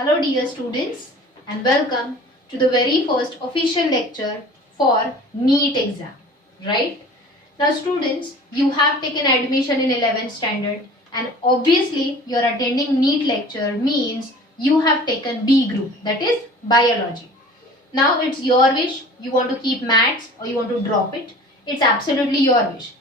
Hello dear students and welcome to the very first official lecture for NEET exam, right? Now students, you have taken admission in 11th standard and obviously you are attending NEET lecture means you have taken B group, that is biology. Now it's your wish, you want to keep maths or you want to drop it. It's absolutely your wish.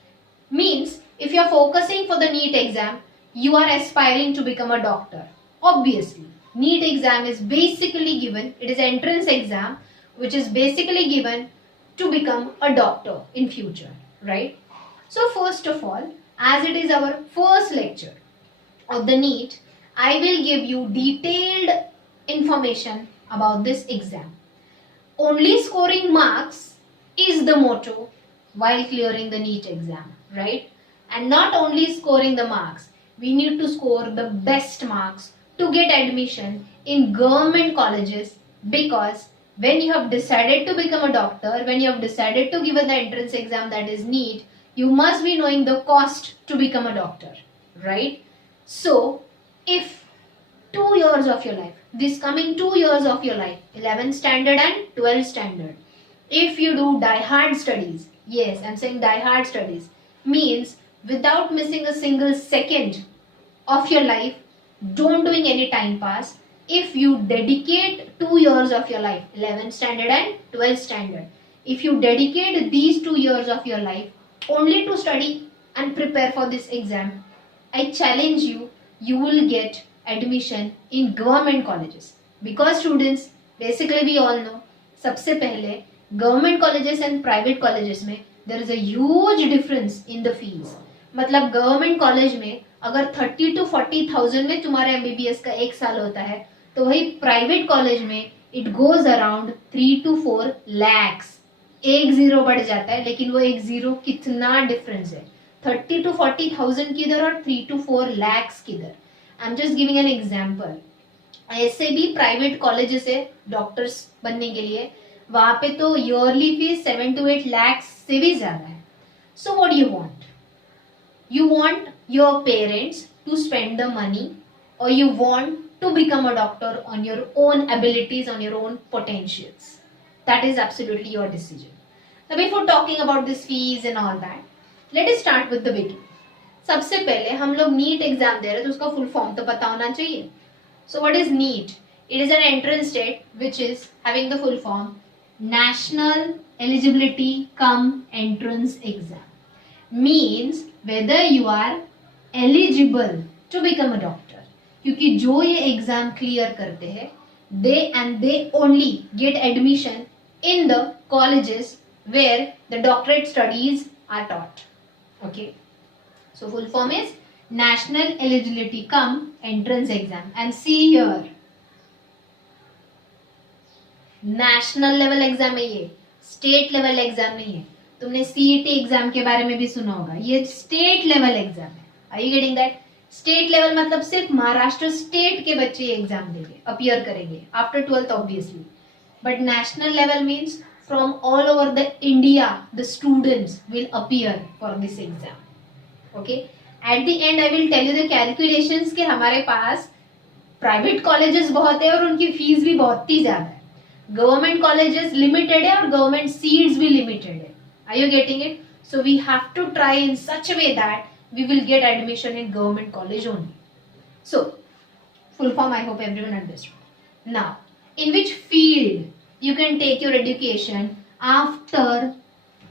Means if you are focusing for the NEET exam, you are aspiring to become a doctor. Obviously, NEET exam is basically given, it is entrance exam which is basically given to become a doctor in future, right? So first of all, as it is our first lecture of the NEET, I will give you detailed information about this exam. Only scoring marks is the motto while clearing the NEET exam, right? And not only scoring the marks, we need to score the best marks to get admission in government colleges, because when you have decided to become a doctor, when you have decided to give the entrance exam, that is NEET, you must be knowing the cost to become a doctor, right? So if 2 years of your life, this coming 2 years of your life, 11th standard and 12th standard, if you do die-hard studies, yes, I'm saying die-hard studies, means without missing a single second of your life, don't doing any time pass, if you dedicate 2 years of your life, 11th standard and 12th standard, if you dedicate these 2 years of your life only to study and prepare for this exam, I challenge you, you will get admission in government colleges. Because students, basically we all know, सबसे पहले government colleges and private colleges में there is a huge difference in the fees. मतलब government college में अगर 30 to 40,000 में तुम्हारा MBBS का एक साल होता है, तो वही private college में it goes around 3 to 4 lakhs. एक जीरो बढ़ जाता है, लेकिन वो एक जीरो कितना डिफरेंस है, 30 to 40,000 किधर और 3 to 4 lakhs किधर. I am just giving an example. ऐसे भी प्राइवेट कॉलेजेस है डॉक्टर्स बनने के लिए, वहां पे तो ईयरली फीस 7 to 8 lakhs से भी ज्यादा है. So what you want? You want your parents to spend the money, or you want to become a doctor on your own abilities, on your own potentials? That is absolutely your decision. Now before talking about this fees and all that, let us start with the beginning. सबसे पहले हम लोग NEET exam दे रहे हैं तो उसका full form तो पता होना चाहिए. So what is NEET? It is an entrance test which is having the full form national eligibility cum entrance exam. Means whether you are eligible to become a doctor. क्योंकि जो ये exam clear करते हैं, they only get admission in the colleges where the doctorate studies are taught. Okay, so full form is National Eligibility Cum Entrance Exam. And see here, national level exam है ये, state level exam नहीं है. तुमने CET exam के बारे में भी सुना होगा, ये स्टेट लेवल एग्जाम है. Are you getting that? State level मतलब सिर्फ महाराष्ट्र स्टेट के बच्चे ये एग्जाम देंगे, अपीयर करेंगे after 12th obviously. But national level means from all over the India the students will appear for this exam. Okay, at the end I will tell you the calculations कि हमारे पास private colleges बहुत है और उनकी fees भी बहुत ही ज्यादा है. गवर्नमेंट कॉलेजेस लिमिटेड है और गवर्नमेंट सीट्स भी लिमिटेड है. Are you getting it? So we have to try in such a way that we will get admission in government college only. So, full form I hope everyone understood. Now, in which field you can take your education after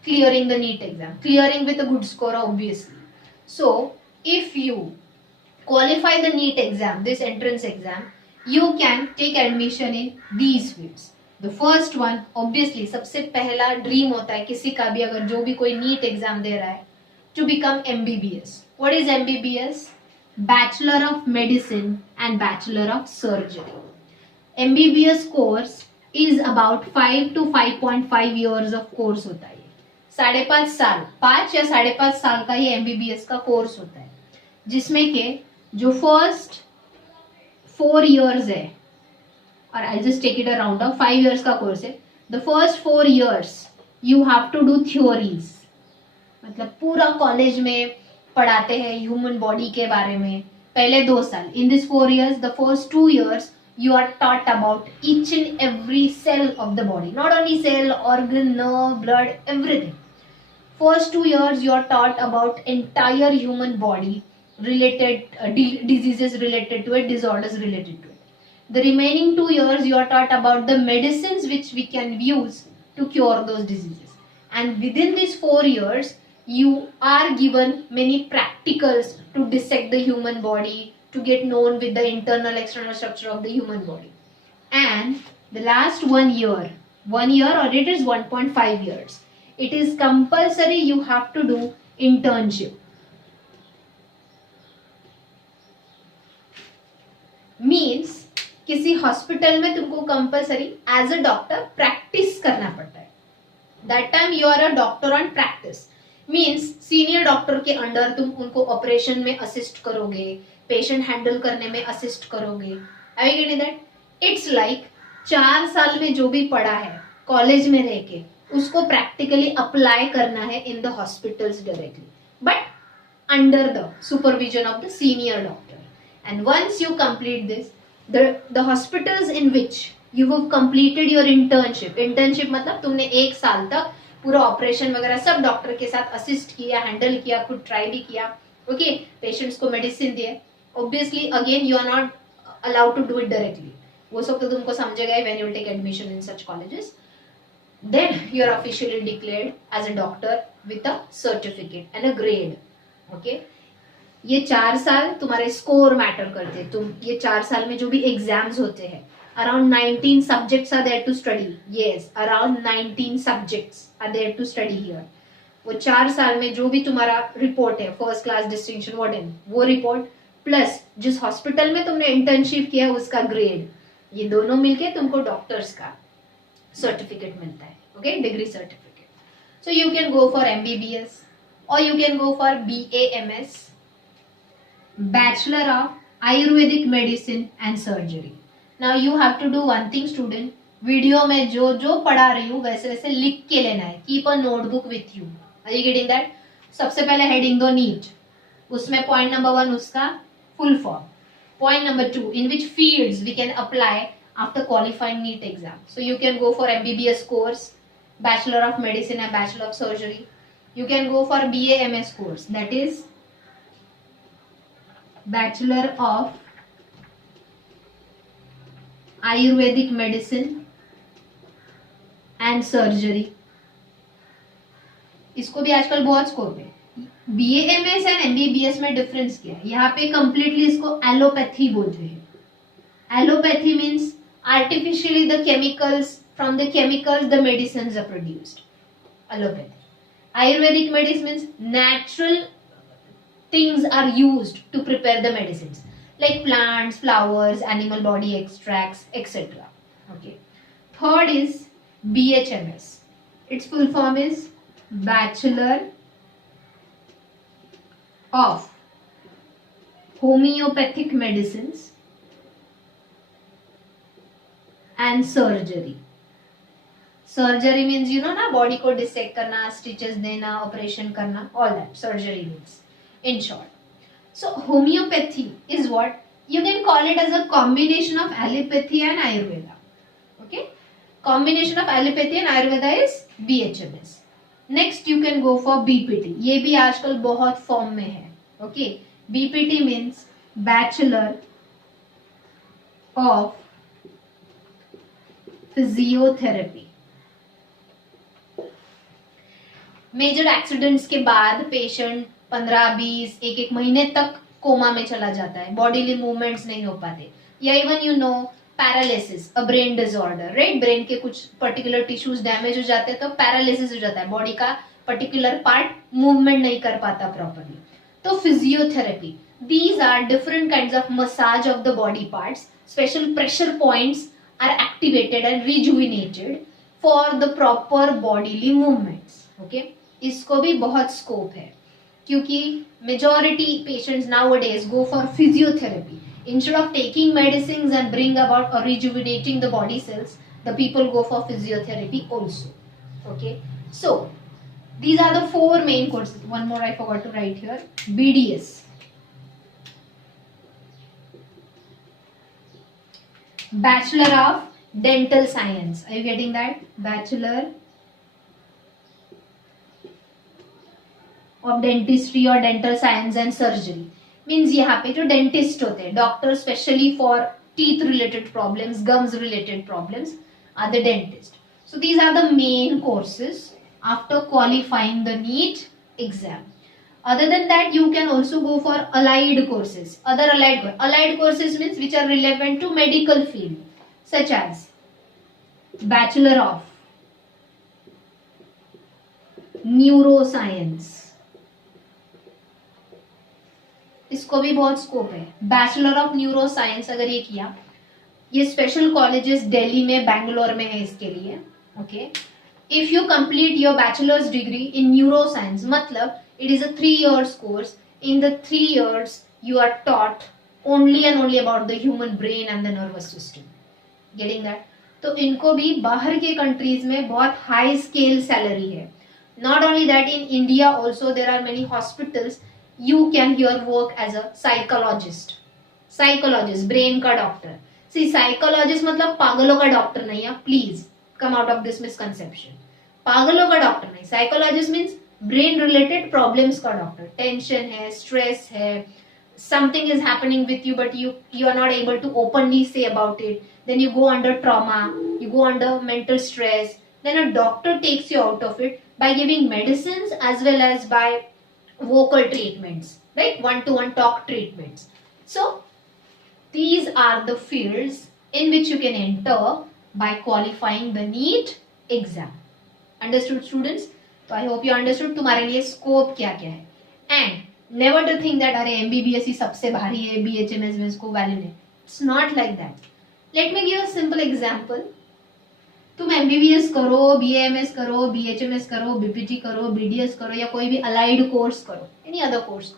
clearing the NEET exam? Clearing with a good score obviously. So, if you qualify the NEET exam, this entrance exam, you can take admission in these fields. The first one, obviously, सबसे पहला dream होता है किसी का भी, अगर जो भी कोई नीट एग्जाम दे रहा है, to become MBBS. What is MBBS? Bachelor of Medicine and Bachelor of Surgery. MBBS course is about 5 to 5.5 years of course होता है. 5.5 साल, 5 या 5.5 साल का ये MBBS का कोर्स होता है, जिसमें के जो फर्स्ट 4 years है, और I just take it a round off 5 years का कोर्स है. The first 4 years you have to do theories, मतलब पूरा कॉलेज में पढ़ाते हैं ह्यूमन बॉडी के बारे में. पहले 2 साल, in this 4 years, the first 2 years you are taught about each and every cell of the body, not only cell, organ, nerve, blood, everything. First 2 years you are taught about entire human body related diseases related to it, disorders related to it. The remaining 2 years you are taught about the medicines which we can use to cure those diseases. And within these 4 years you are given many practicals to dissect the human body, to get known with the internal external structure of the human body. And the last 1 year, 1 year or it is 1.5 years, it is compulsory you have to do internship. Means किसी hospital में तुमको compulsory as a doctor practice करना पड़ता है. That time you are a doctor on practice. Means senior doctor के under तुम उनको operation में असिस्ट करोगे, पेशेंट हैंडल करने में असिस्ट करोगे. I get that? It's like 4 साल में जो भी पढ़ा है कॉलेज में रह के उसको प्रैक्टिकली अप्लाई करना है in the hospitals directly, but under the supervision of the senior doctor. And once you complete this, the hospitals in which you have completed your internship, internship मतलब तुमने 1 साल तक पूरा ऑपरेशन वगैरह सब डॉक्टर के साथ असिस्ट किया, हैंडल किया, खुद ट्राई भी किया, ओके, पेशेंट्स को मेडिसिन दिए. Obviously again you are not allowed to do it directly, वो सब तो तुमको समझेगा when you take admission in such colleges. Then you are officially declared as a doctor with a certificate and a grade. Okay? ये 4 साल तुम्हारे score matter करते हैं. तुम ये 4 साल में जो भी एग्जाम्स होते हैं, around 19 subjects are there to study. Yes, around 19 subjects are there to study here. वो 4 साल में जो भी तुम्हारा रिपोर्ट है, फर्स्ट क्लास डिस्टिंक्शन व्हाटएवर, वो रिपोर्ट प्लस जिस हॉस्पिटल में तुमने इंटर्नशिप किया उसका ग्रेड, ये दोनों मिलके तुमको डॉक्टर्स का सर्टिफिकेट मिलता है. Okay, degree certificate. So you can go for MBBS और you can go for BAMS, bachelor of Ayurvedic medicine and surgery. Now you have to do one thing student, video में जो जो पढ़ा रही हूँ वैसे वैसे लिख के लेना है. Keep a notebook with you. Are you getting that? सबसे पहले हेडिंग दो नीट, उसमें पॉइंट नंबर 1 उसका full form. Point number 2, in which fields we can apply after qualifying NEET exam. So you can go for MBBS course, Bachelor of Medicine and Bachelor of Surgery. You can go for BAMS course, that is Bachelor of Ayurvedic Medicine and Surgery. इसको भी आजकल बहुत scope है. BAMS and MBBS में difference क्या है? यहाँ पे कंप्लीटली इसको एलोपैथी बोलते हैं. Allopathy means artificially the chemicals, from the chemicals the medicines are produced. Allopathy. Ayurvedic medicine means natural things are used to prepare the medicines, like plants, flowers, animal body extracts, etc. Okay. Third is BHMS. Its full form is Bachelor of Homeopathic Medicines and surgery. Surgery means you know ना, body को dissect करना, stitches देना, operation करना, all that surgery means in short. So homeopathy is what you can call it as a combination of allopathy and Ayurveda. Okay, combination of allopathy and Ayurveda is BHMS. Next you can go for BPT. ये भी आजकल बहुत form में है. Okay, BPT means Bachelor of physiotherapy. Major accidents के बाद patient 15-20 1 महीने तक कोमा में चला जाता है, बॉडीली मूवमेंट्स नहीं हो पाते, या even you know paralysis, a brain disorder, right? Brain के कुछ पर्टिकुलर टिश्यूज डैमेज हो जाते हैं तो पैरालिसिस हो जाता है, बॉडी का पर्टिकुलर पार्ट मूवमेंट नहीं कर पाता प्रॉपरली. तो physiotherapy, these are different kinds of massage of the body parts. Special pressure points are activated and rejuvenated for the proper bodily movements. Okay, इसको भी बहुत स्कोप है क्योंकि majority patients nowadays go for physiotherapy instead of taking medicines and bring about or rejuvenating the body cells. The people go for physiotherapy also. Okay, so these are the 4 main courses. One more I forgot to write here. BDS. Bachelor of Dental Science. Are you getting that? Bachelor of Dentistry or Dental Science and Surgery. Means यहाँ पे जो dentist होते हैं, doctor specially for teeth related problems, gums related problems, are the dentist. So these are the main courses after qualifying the NEET exam. Other than that, you can also go for allied courses. Allied courses means which are relevant to medical field, such as Bachelor of Neuroscience. इसको भी बहुत scope है. Bachelor of neuro science अगर ये किया, ये special colleges Delhi में, बैंगलोर में है इसके लिए. Okay, if you complete your bachelor's degree in neuro science, मतलब इट इज अ 3 years कोर्स. In the 3 years you are taught only and only about the human brain and the nervous system. Getting that? तो इनको भी बाहर के countries में बहुत high scale salary है. Not only that, in India also there are many hospitals. You can here work as a psychologist. Brain का doctor. See psychologist मतलब पागलों का डॉक्टर नहीं है. Please come out of this misconception. पागलों का doctor नहीं. Psychologist means brain related problems का डॉक्टर. टेंशन है, स्ट्रेस है, something is happening with you but you are not able to openly say about it, then you go under trauma, you go under mental stress, then a doctor takes you out of it by giving medicines as well as by vocal treatments, right? One-to-one talk treatments. So these are the fields in which you can enter by qualifying the NEET exam. Understood students? So I hope you understood तुम्हारे लिए scope क्या क्या है. And never to think that अरे MBBS ही सबसे भारी है, BHMS में इसको वैल्यू नहीं. It's not like that. Let me give a simple example. तुम MBBS करो, BAMS करो, BHMS करो, BPT करो, BDS करो या कोई भी अलाइड कोर्स करो, any other course,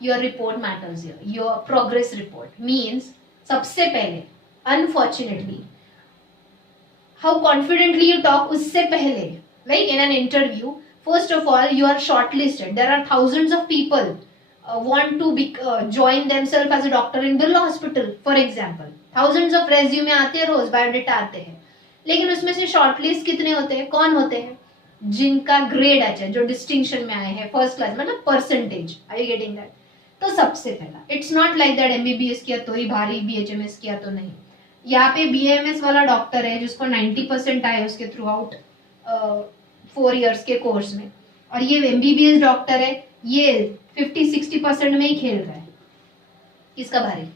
your report matters here. Your progress report means सबसे पहले unfortunately how confidently you talk उससे पहले, like in an interview, first of all you are shortlisted. There are thousands of people want to join themselves as a doctor in Birla Hospital for example. Thousands of resume आते हैं रोज, biodata आते हैं, लेकिन उसमें से shortlist कितने होते हैं? कौन होते हैं? जिनका ग्रेड अच्छा है, जो डिस्टिंक्शन में आए हैं, फर्स्ट क्लास, मतलब percentage. Are you getting that? तो सबसे पहला, it's not like that MBBS किया तो ही भारी, BHMS किया तो नहीं. यहाँ पे BAMS वाला डॉक्टर है जिसको 90% आए उसके थ्रू आउट 4 years के कोर्स में, और ये MBBS डॉक्टर है, ये 50-60% में ही खेल रहा है. किसका भारी?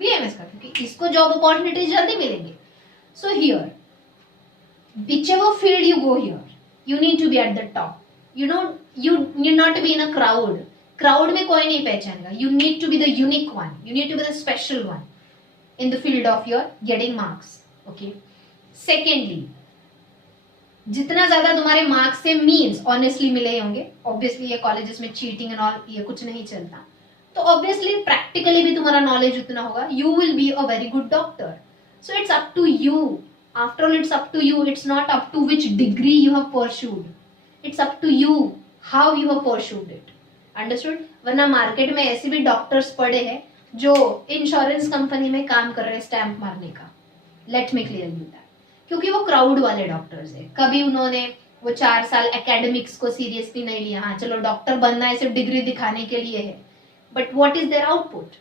BAMS का, क्योंकि इसको जॉब अपॉर्चुनिटीज जल्दी मिलेंगे. So here whichever field you go here, you need to be at the top. You need not to be in a crowd. Crowd में कोई नहीं पहचानेगा. You need to be the unique one. You need to be the special one in the field of your getting marks. Okay. Secondly, जितना ज्यादा तुम्हारे marks से means honestly मिले होंगे, obviously ये कॉलेजेस में चीटिंग एंड ऑल ये कुछ नहीं चलता, तो ऑब्वियसली प्रैक्टिकली भी तुम्हारा नॉलेज उतना होगा. You will be a very good doctor. So it's up to you. After all, it's up to you. It's not up to which degree you have pursued. It's up to you how you have pursued it. Understood? वरना market में ऐसे भी doctors पड़े हैं जो insurance company में काम कर रहे हैं स्टैंप मारने का. Let me clear you that. क्योंकि वो क्राउड वाले डॉक्टर्स है. कभी उन्होंने वो 4 साल एकेडमिक्स को सीरियसली नहीं लिया. हाँ चलो डॉक्टर बनना है, सिर्फ डिग्री दिखाने के लिए है, but what is their output?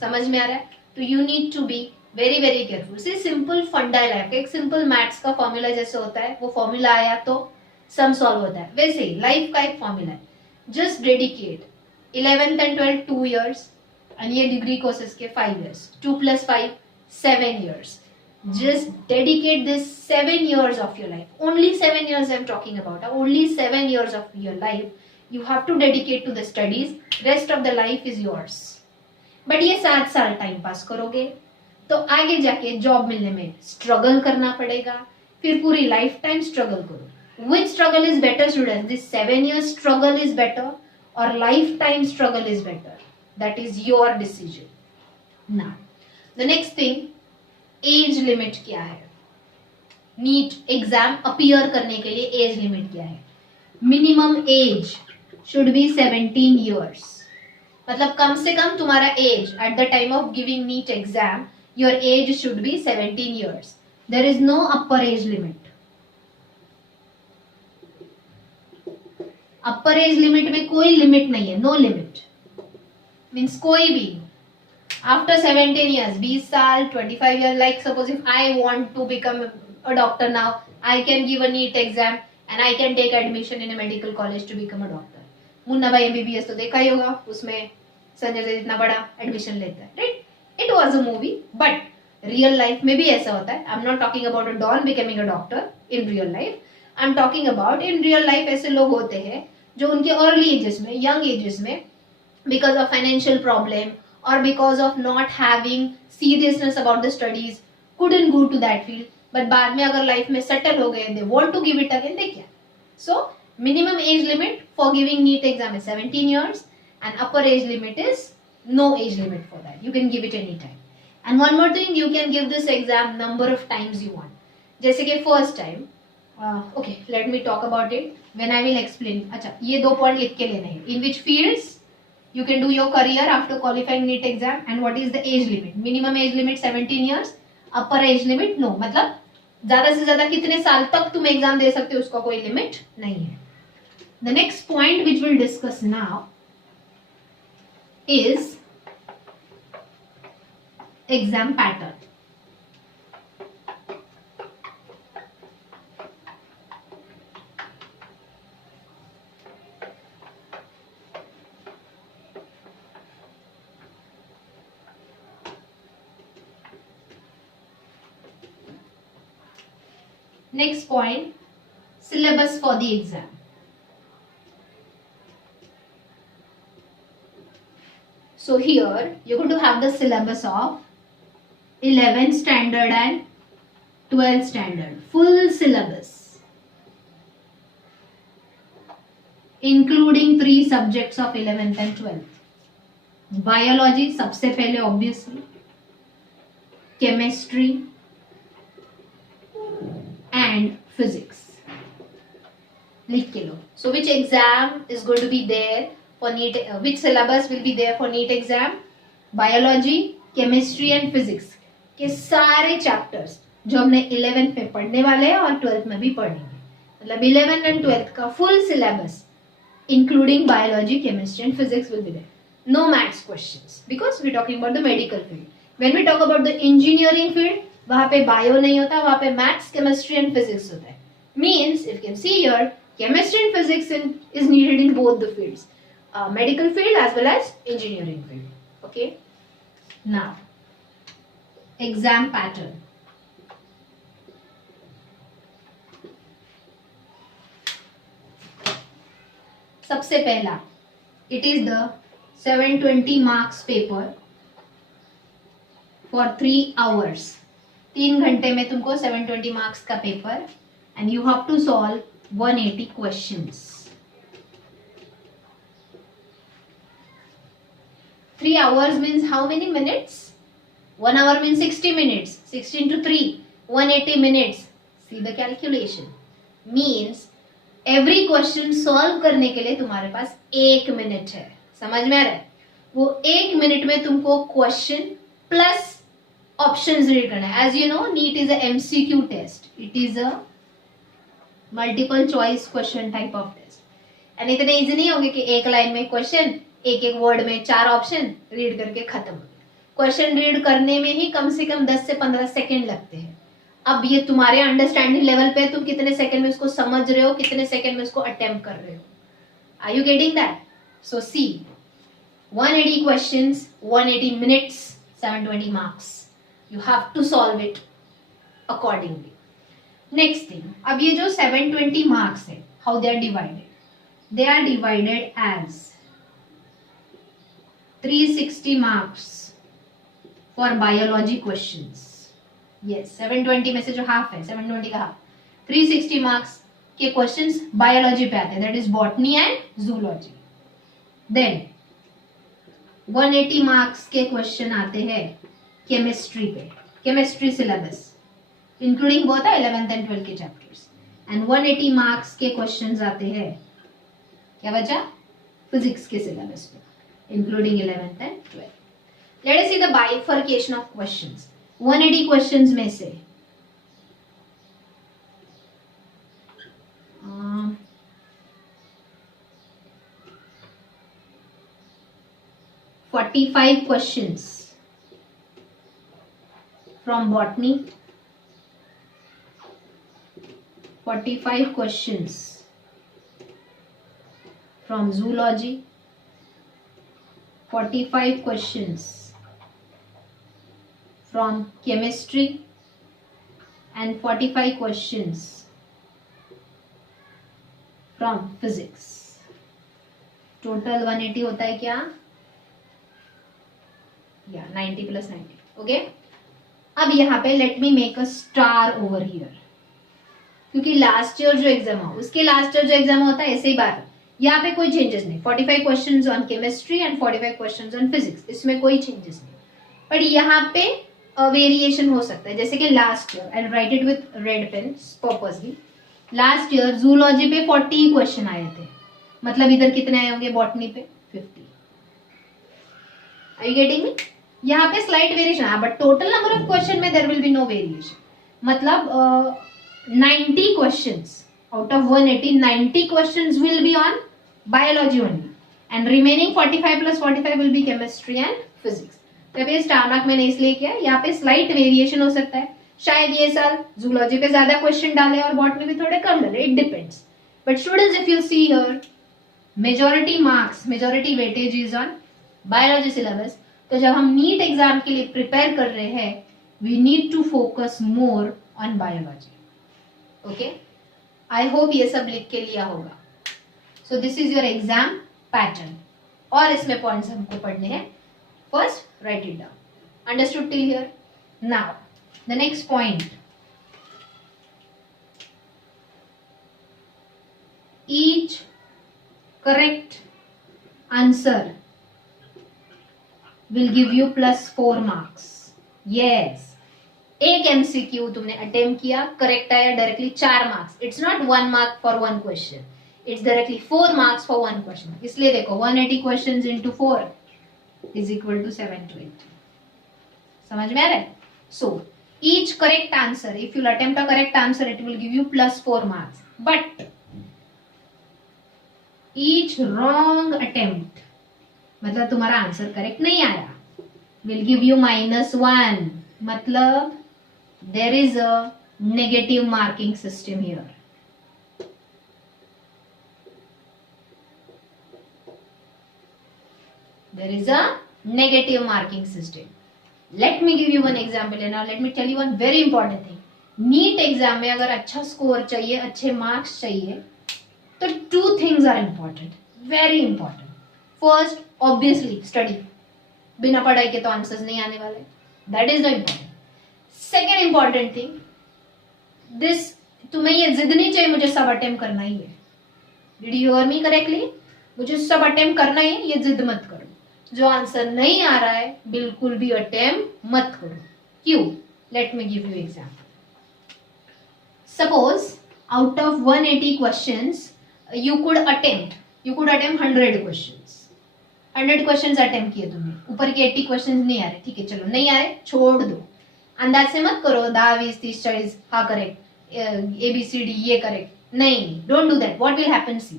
समझ में आ रहा है? तो you need to be very very careful. See simple funda life, एक सिंपल मैथ्स का फॉर्मूला जैसे होता है, वो फॉर्मूला आया तो सम सॉल्व होता है, वैसे ही लाइफ का एक फॉर्मूला है. Just dedicate 11th and 12th 2 years, and ये डिग्री कोर्सेज के 5 years, 2 + 5 7 years. Just dedicate this 7 years of your life. Only 7 years I'm talking about. Only 7 years of your life you have to dedicate to the studies. Rest of the life is yours. But ये 7 साल time pass करोगे तो आगे जाके job मिलने में struggle करना पड़ेगा, फिर पूरी लाइफ टाइम स्ट्रगल करो. Which struggle is better, students? This 7 years struggle is better or lifetime struggle is better? That is your decision. Now, the next thing, as limit क्या है? नीट एग्जाम अपीयर करने के लिए as limit क्या है? Minimum age should be 17 years. मतलब कम से कम तुम्हारा age at the time of giving NEET exam your age should be 17 years. There is no upper age limit. Upper age limit में कोई लिमिट नहीं है, नो लिमिट मीन्स कोई भी आफ्टर 17 years 20 साल 25 years, like suppose if I want to become a doctor now, I can give a NEET exam and I can take admission in a medical college to become a doctor. Munna भाई MBBS तो देखा ही होगा, उसमें संजय दत्त इतना बड़ा admission लेता है, right? It was a movie, but real life में भी ऐसा होता है. I am not talking about a don becoming a doctor in real life. I am talking about in real life ऐसे लोग होते हैं जो उनके अर्ली एजेस में, यंग एजेस में, बिकॉज ऑफ फाइनेंशियल प्रॉब्लम और because of not having seriousness about the studies couldn't go to that field, but बाद में अगर लाइफ में सेटल हो गए, they want to give it again, they can. So minimum age limit for giving NEET exam is 17 years and upper age limit is no age limit for that. You can give it any time. And one more thing, you can give this exam number of times you want. जैसे कि first time, okay, let me talk about it when I will explain. अच्छा, ये 2 point लिख के लेने हैं. In which fields you can do your career after qualifying NEET exam and what is the age limit? Minimum age limit 17 years, upper age limit no. मतलब ज्यादा से ज्यादा कितने साल तक तुम एग्जाम दे सकते हो, उसका कोई लिमिट नहीं है. The next point which we'll discuss now is exam pattern. Next point, syllabus for the exam. So here you're going to have the syllabus of 11th standard and 12th standard, full syllabus, including 3 subjects of 11th and 12th. Biology सबसे पहले obviously, chemistry and physics. लिख के लो. So which exam is going to be there for NEET, which syllabus will be there for NEET exam? Biology, chemistry and physics के सारे chapters जो हमने 11th में पढ़ने वाले हैं और 12th में भी पढ़ेंगे. मतलब 11th and 12th का full syllabus including biology, chemistry and physics will be there. No maths questions because we are talking about the medical field. When we talk about the engineering field, वहाँ पे bio नहीं होता, वहाँ पे maths, chemistry and physics होता है. Means you can see here chemistry and physics is needed in both the fields. Medical field as well as engineering field. Okay. Now, exam pattern. सबसे पहला, it is the 720 marks paper for 3 hours. 3 घंटे में तुमको 720 marks का paper and you have to solve 180 questions. 3 hours means how many minutes? 1 hour means 60 minutes. 60 into 3, 180 minutes. See the calculation. Means every question solve करने के लिए तुम्हारे पास 1 minute है. समझ में आ रहा है? वो 1 मिनट में तुमको क्वेश्चन प्लस ऑप्शंस रीड करना है. As you know, NEET is a MCQ test. It is a multiple choice question type of test. And इतने इजी नहीं होंगे कि एक लाइन में क्वेश्चन, एक एक वर्ड में 4 ऑप्शन रीड करके खत्म. क्वेश्चन रीड करने में ही कम से कम 10 से 15 सेकेंड लगते हैं. अब ये तुम्हारे अंडरस्टैंडिंग लेवल पे तुम कितने सेकंड में उसको समझ रहे हो, कितने सेकंड में उसको अटेम्प्ट कर रहे हो. Are you getting that? So see 180 questions, 180 minutes, 720 marks. You have to solve it accordingly. Next thing, अब ये जो 720 मार्क्स है, how they are divided? They are divided as 360 marks for biology questions. Yes, 720 में से जो half है, 720 का half, 360 marks के क्वेश्चंस बायोलॉजी पे आते हैं, that is botany and zoology. Then 180 marks के क्वेश्चन आते हैं केमिस्ट्री पे, chemistry syllabus including both 11th and 12th के चैप्टर्स. एंड 180 मार्क्स के क्वेश्चंस आते हैं, क्या बचा? फिजिक्स के सिलेबस पे including 11th and 12th. Let us see the bifurcation of questions. 180 questions में से 45 questions from botany, 45 questions from zoology, 45 questions from chemistry and 45 questions from physics. Total 180 होता है क्या? या 90 प्लस 90. ओके, अब यहाँ पे let me make a star over here, क्योंकि लास्ट ईयर जो एग्जाम हुआ उसके लास्ट ईयर जो एग्जाम होता है ऐसे ही बात है. यहाँ पे कोई चेंजेस नहीं. 45 questions on chemistry and 45 questions on physics, इसमें कोई चेंजेस नहीं. बट यहाँ पे वेरिएशन हो सकता है, जैसे कि last year, I write it with red pen purposely. Last year zoology पे 40 क्वेश्चन आए थे, मतलब इधर कितने आए होंगे बॉटनी पे? 50. Are you getting me? यहाँ पे स्लाइट वेरिएशन है, but total number of question में there will be no variation. मतलब 90 questions out of 180, 90 questions will be on biology only, and remaining 45 plus 45 will be chemistry and physics. तो ये star mark मैंने इसलिए किया, यहाँ पे स्लाइट वेरिएशन हो सकता है. शायद ये साल जूलॉजी पे ज्यादा क्वेश्चन डाले और बॉटनी पे थोड़े कम डाले, it depends. But students, if you see here, majority marks, majority weightage is on biology syllabus. तो जब हम नीट एग्जाम के लिए प्रिपेयर कर रहे हैं, we need to focus more on biology. Okay, I hope ये सब लिख के लिया होगा. So this is your exam pattern, और इसमें पॉइंट्स हमको पढ़ने हैं. First write it down. Understood till here? Now the next point, each correct answer will give you +4 marks. Yes, एक एमसीक्यू तुमने अटेम्प्ट किया, करेक्ट आया, directly 4 marks. It's not 1 mark for 1 question, it's directly 4 marks for 1 question. इसलिए देखो 180 questions into 4 is equal to 720. समझ में आ रहा है? So each correct answer, if you attempt a correct answer, it will give you +4 marks. But each wrong attempt, मतलब तुम्हारा answer correct नहीं आया, विल गिव यू -1. मतलब there is a negative marking system here. There is a negative marking system. Let me give you one example, and now let me tell you one very important thing. NEET exam में अगर अच्छा score चाहिए, अच्छे marks चाहिए, तो 2 things are important, very important. First, obviously study. बिना पढ़ाई के तो आंसर्स नहीं आने वाले. That is the important. Second important thing, this, तुम्हें ये जिद नहीं चाहिए मुझे सब अटेम्प्ट करना ही है. Did you hear me correctly? मुझे सब अटेम्प्ट करना है, ये जिद मत करो. जो आंसर नहीं आ रहा है बिल्कुल भी अटेम्प्ट मत करो. क्यों? Late me give you example. Suppose out of 180 questions you could attempt 100 questions. 100 questions attempt किए तुमने, ऊपर के 80 क्वेश्चंस नहीं आ रहे. ठीक है, चलो नहीं आ रहे, छोड़ दो. अंदाज से मत करो 10, 20, 30, 40 हाँ करेक्ट, ABCD ये करेक्ट. नहीं, don't do that. What will happen? See,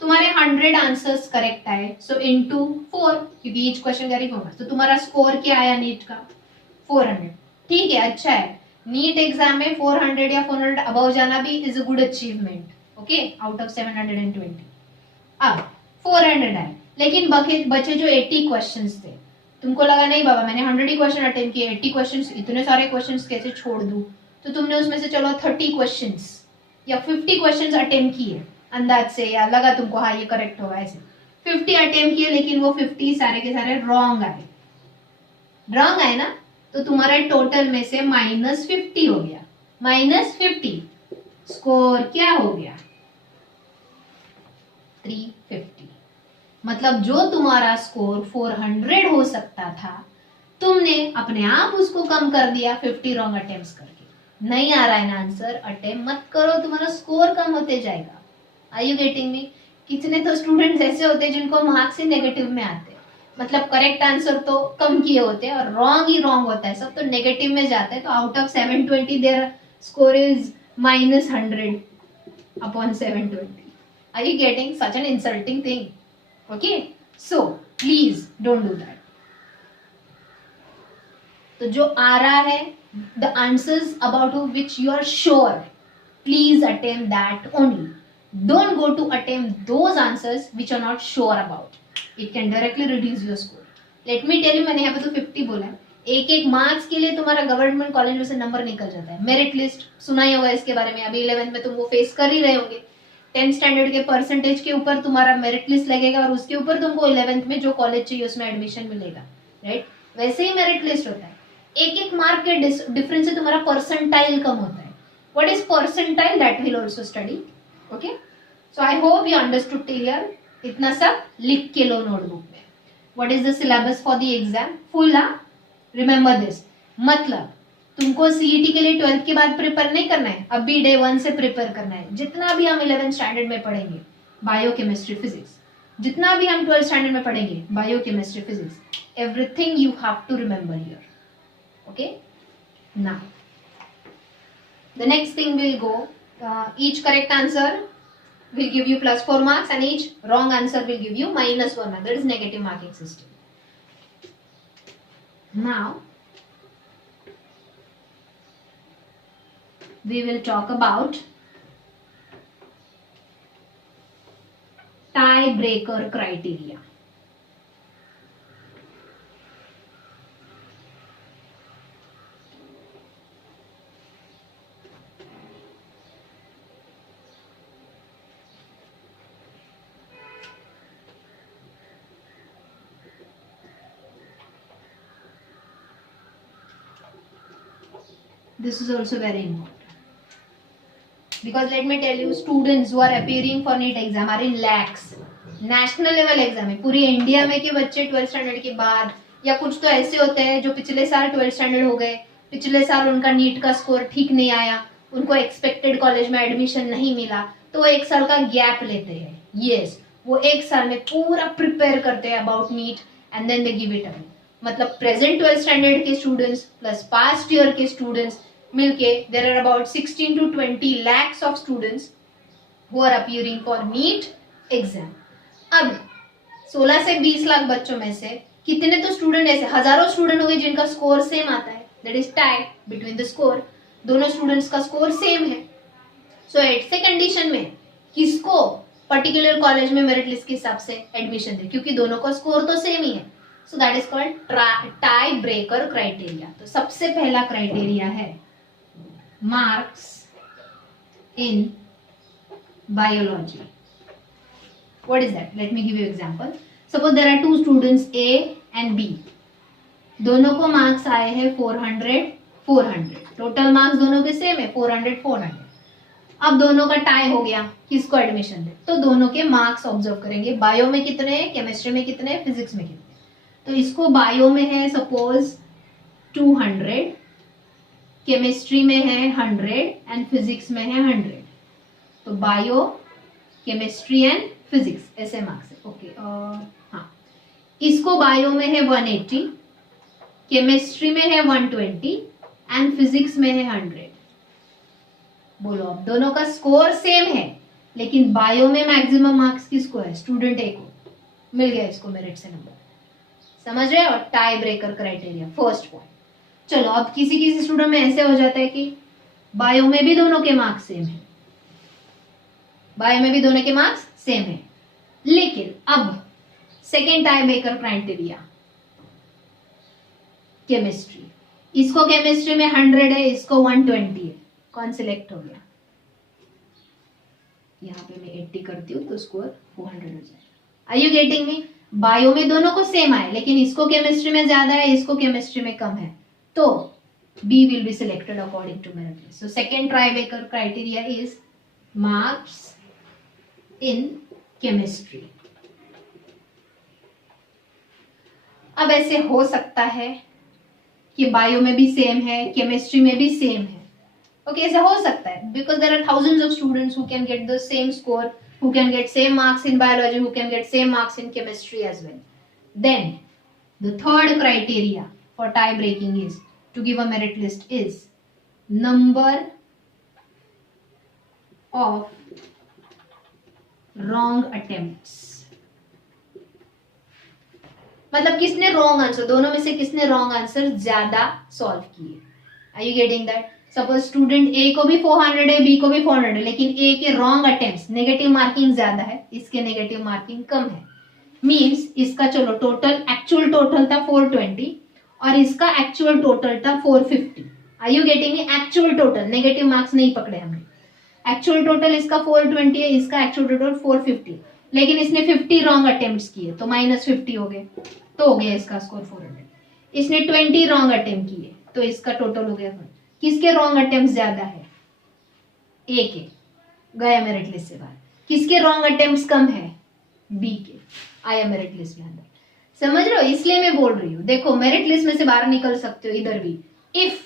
तुम्हारे 100 आंसर्स करेक्ट आए, सो इनटू 4, क्योंकि ईच क्वेश्चन कैरी होगा. तो तुम्हारा स्कोर क्या आया नीट का? 400. ठीक है, अच्छा है. नीट एग्जाम में 400 या 400 अबव जाना भी is a good achievement. Okay, out of 720. अब 400 आए, लेकिन बचे जो 80 क्वेश्चंस थे, तुमको लगा नहीं बाबा मैंने 100 ही क्वेश्चन अटेम्प्ट किए, 80 क्वेश्चंस, इतने सारे क्वेश्चंस कैसे छोड़ दूं? तो तुमने उसमें से चलो 30 क्वेश्चंस या 50 क्वेश्चंस अटेम्प्ट किए अंदाज से, या लगा तुमको हाँ ये करेक्ट होगा, ऐसे 50 अटेम्प्ट किए, लेकिन वो 50 सारे के सारे रॉन्ग आए. रॉन्ग आए ना, तो तुम्हारा टोटल में से -50 हो गया. -50 स्कोर क्या हो गया? 350. मतलब जो तुम्हारा स्कोर 400 हो सकता था, तुमने अपने आप उसको कम कर दिया 50 रॉन्ग अटेम्प्ट्स करके. नहीं आ रहा है ना आंसर, अटेम्प्ट मत करो, तुम्हारा स्कोर कम होते जाएगा. Are you getting me? कितने तो स्टूडेंट्स ऐसे होते हैं जिनको मार्क्स ही नेगेटिव में आते हैं. मतलब करेक्ट आंसर तो कम किए होते हैं और रॉन्ग ही रॉन्ग होता है, सब तो नेगेटिव में जाता है। तो out of 720 their score is -100 upon 720। Are you getting such an insulting thing? Okay, so please don't do that. तो जो आ रहा है, the answers about which you are sure, please attempt that only. Don't go to attempt those answers which are not sure about. It can directly reduce your score. Let me tell you, मैंने यहाँ पे तो 50 बोला है, एक एक marks के लिए तुम्हारा गवर्नमेंट कॉलेज में से नंबर निकल जाता है। मेरिट लिस्ट सुना ही होगा इसके बारे में, अभी 11th में तुम वो फेस कर ही रहे होंगे। 10th स्टैंडर्ड के परसेंटेज के ऊपर तुम्हारा मेरिट लिस्ट लगेगा और उसके ऊपर तुमको 11th में जो कॉलेज चाहिए उसमें एडमिशन मिलेगा, राइट? वैसे ही मेरिट लिस्ट होता है, एक एक मार्क के डिफरेंस से तुम्हारा परसेंटाइल कम होता है। What is percentile, that will also study. Okay, so I hope you understood clear. इतना सब लिख के लो नोटबुक में। What is the syllabus for the exam full, remember this. मतलब तुमको सीईटी के लिए 12th के बाद प्रिपेयर नहीं करना है, अभी डे 1 से प्रिपेयर करना है। जितना भी हम 11th स्टैंडर्ड में पढ़ेंगे बायो केमिस्ट्री फिजिक्स, जितना भी हम 12th स्टैंडर्ड में पढ़ेंगे bio chemistry physics, everything you have to remember here. Okay, now the next thing will go, each correct answer will give you +4 marks and each wrong answer will give you -1 mark. That is negative marking system. Now we will talk about tiebreaker criteria. This is also very important because let me tell you, students who are appearing for NEET exam are in lakhs. National level exam है पूरी India में के बच्चे 12th standard के बाद, या कुछ तो ऐसे होते हैं जो पिछले साल 12th स्टैंडर्ड हो गए, पिछले साल उनका नीट का स्कोर ठीक नहीं आया, उनको एक्सपेक्टेड कॉलेज में एडमिशन नहीं मिला, तो वो 1 साल का गैप लेते हैं। यस, वो 1 साल में पूरा प्रिपेयर करते हैं about NEET and then they give it away. मतलब प्रेजेंट 12th स्टैंडर्ड के स्टूडेंट्स प्लस पास्ट ईयर के स्टूडेंट्स मिलके there are about 16 to 20 lakhs of students who are appearing for NEET exam. अब 16 से 20 लाख बच्चों में से कितने तो स्टूडेंट ऐसे, हजारों स्टूडेंट होंगे जिनका स्कोर सेम आता है, that is tie between the score, दोनों स्टूडेंट्स का स्कोर सेम है। सो ऐसे कंडीशन में किसको पर्टिकुलर कॉलेज में मेरिट लिस्ट के हिसाब से एडमिशन दे, क्योंकि दोनों का स्कोर तो सेम ही है। So that is called tie breaker criteria. तो सबसे पहला क्राइटेरिया है marks in biology. What is that? Let me give you example. Suppose there are two students A and B. दोनों को मार्क्स आए हैं 400 400, टोटल मार्क्स दोनों के सेम है 400 400। अब दोनों का टाई हो गया, किसको एडमिशन दे, तो दोनों के मार्क्स ऑब्जर्व करेंगे, बायो में कितने, केमिस्ट्री में कितने, फिजिक्स में कितने। तो इसको बायो में है सपोज 200, केमिस्ट्री में है 100 एंड फिजिक्स में है 100। तो बायो, केमिस्ट्री एंड फिजिक्स ऐसे मार्क्स है। ओके, हाँ, इसको बायो में है 180, केमिस्ट्री में है 120 एंड फिजिक्स में है 100। बोलो, अब दोनों का स्कोर सेम है, लेकिन बायो में मैक्सिमम मार्क्स किसको है, स्टूडेंट ए को, मिल गया इसको मेरिट से नंबर। समझ रहे? और tie breaker criteria first point. चलो, अब किसी किसी स्टूडेंट में ऐसे हो जाता है कि बायो में भी दोनों के मार्क्स सेम है, बायो में भी दोनों के मार्क्स सेम है, लेकिन अब second tie breaker criteria chemistry, इसको केमिस्ट्री में 100 है, इसको 120 है, कौन सिलेक्ट हो गया? यहाँ पे मैं 80 करती हूँ तो स्कोर 400 हो जाएगा। Are you getting me? Bio में दोनों को सेम आए, लेकिन इसको केमिस्ट्री में ज्यादा है, इसको केमिस्ट्री में कम है, तो B will be selected according to merit list. So second tiebreaker criteria is marks in chemistry. अब ऐसे हो सकता है कि बायो में भी सेम है, केमिस्ट्री में भी सेम है। ओके, ऐसा हो सकता है because there are thousands of students who can get the same score, who can get same marks in biology, who can get same marks in chemistry as well. Then The third criteria for tie breaking is to give a merit list is number of wrong attempts. मतलब किसने wrong answer, दोनों में से किसने wrong answer ज्यादा solve किए. Are you getting that? Suppose student A को भी 400 है, बी को भी 400 है, लेकिन ए के रॉन्ग अटेम्प्ट्स नेगेटिव मार्किंग ज्यादा है, इसके नेगेटिव मार्किंग कम है. मींस इसका चलो टोटल एक्चुअल टोटल था 420 और इसका एक्चुअल टोटल था 450. Are you getting? Actual total, negative marks नहीं पकड़े हमने. एक्चुअल टोटल इसका 420 है, इसका एक्चुअल टोटल 450, लेकिन इसने 50 रॉन्ग अटेम्प्ट्स किए तो -50 हो गए, तो हो गया इसका स्कोर 400. इसने 20 रॉन्ग अटेम्प्ट किए तो इसका टोटल हो गया 100. किसके रॉन्ग अटेम्प्ट ज्यादा है? ए के, गया मेरिट लिस्ट से बाहर. किसके रॉन्ग अटेम्प्ट्स कम है? बी के, आया मेरिट लिस्ट में अंदर. समझ रहे हो? इसलिए मैं बोल रही हूँ, देखो मेरिट लिस्ट में से बाहर निकल सकते हो इधर भी if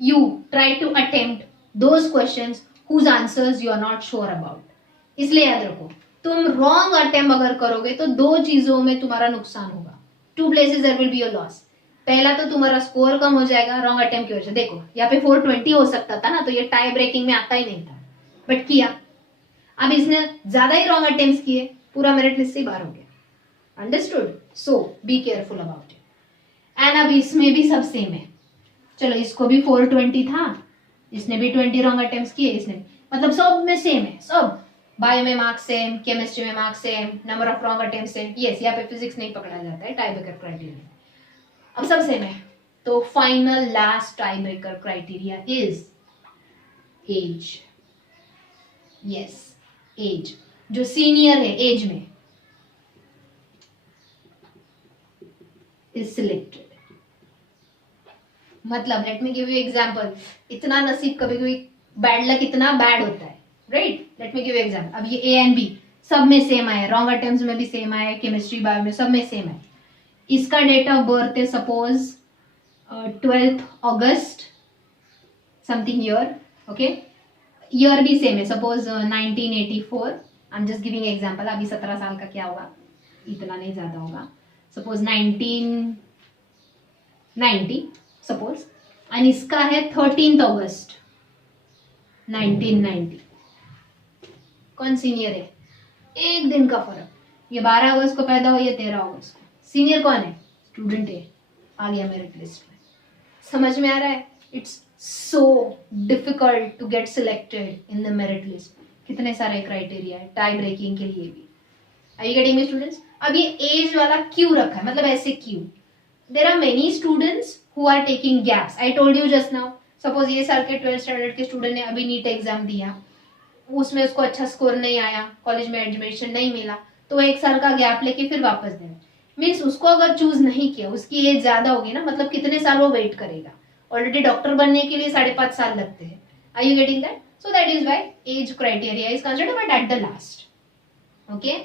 you try to attempt those questions whose answers you are not sure about. इसलिए याद रखो, तुम wrong attempt अगर करोगे तो दो चीजों में तुम्हारा नुकसान होगा. Two places there will be a loss. पहला तो तुम्हारा स्कोर कम हो जाएगा रॉन्ग अटेम्प्ट की वजह से. देखो यहाँ पे 420 हो सकता था ना, तो ये टाई ब्रेकिंग में आता ही नहीं था, बट किया. अब इसने ज्यादा ही रॉन्ग अटेम्प्ट्स किए, पूरा मेरिट लिस्ट से बाहर हो गया. Understood? So be careful about it. And अब इसमें भी सब सेम है. चलो इसको भी 420 था, इसने भी 20 रॉन्ग अटेम्प्ट्स किए, इसने मतलब सब में सेम है. सब बायो में मार्क्स सेम, केमिस्ट्री में marks same, number of wrong attempts same. Yes, यहाँ पे फिजिक्स नहीं पकड़ा जाता है टाई ब्रेकर क्राइटेरिया. अब सब सेम है. तो final last tie breaker criteria is age. Yes, age. जो सीनियर है एज में इज सिलेक्टेड. मतलब let me give you example. इतना नसीब कभी कभी बैड लक इतना बैड होता है, right? Late me give you example. अब ये ए एंड बी सब में सेम आया, रॉन्ग अटेम्प्ट्स में भी सेम आया, केमिस्ट्री बायो में सब में सेम है. इसका डेट ऑफ बर्थ है suppose 12th August something year. Okay, year भी सेम है, suppose 1984. I am just giving example. अभी 17 साल का क्या होगा, इतना नहीं ज्यादा होगा. सपोज 1990 सपोज, एंड इसका है 13th August 1990. कौन सीनियर है? एक दिन का फर्क. ये 12 अगस्त को पैदा हुआ, ये 13 अगस्त को. सीनियर कौन है? स्टूडेंट है, आ गया मेरिट लिस्ट में. समझ में आ रहा है? It's so difficult to get selected in the merit list. कितने सारे क्राइटेरिया है टाई ब्रेकिंग के लिए भी. Are you getting me students? अब ये एज वाला क्यों रखा है, मतलब ऐसे क्यों? There are many students who are taking gaps. I told you just now. Suppose ये साल के 12th स्टैंडर्ड के स्टूडेंट ने अभी नीट एग्जाम दिया, उसमें उसको अच्छा स्कोर नहीं आया, कॉलेज में एडमिशन नहीं मिला, तो एक साल का गैप लेके फिर वापस देना. मीन्स उसको अगर चूज नहीं किया, उसकी एज ज्यादा होगी ना, मतलब कितने साल वो वेट करेगा. ऑलरेडी डॉक्टर बनने के लिए 5.5 साल लगते हैं. Are you getting that? So that is why age criteria is considered but at the last. Okay,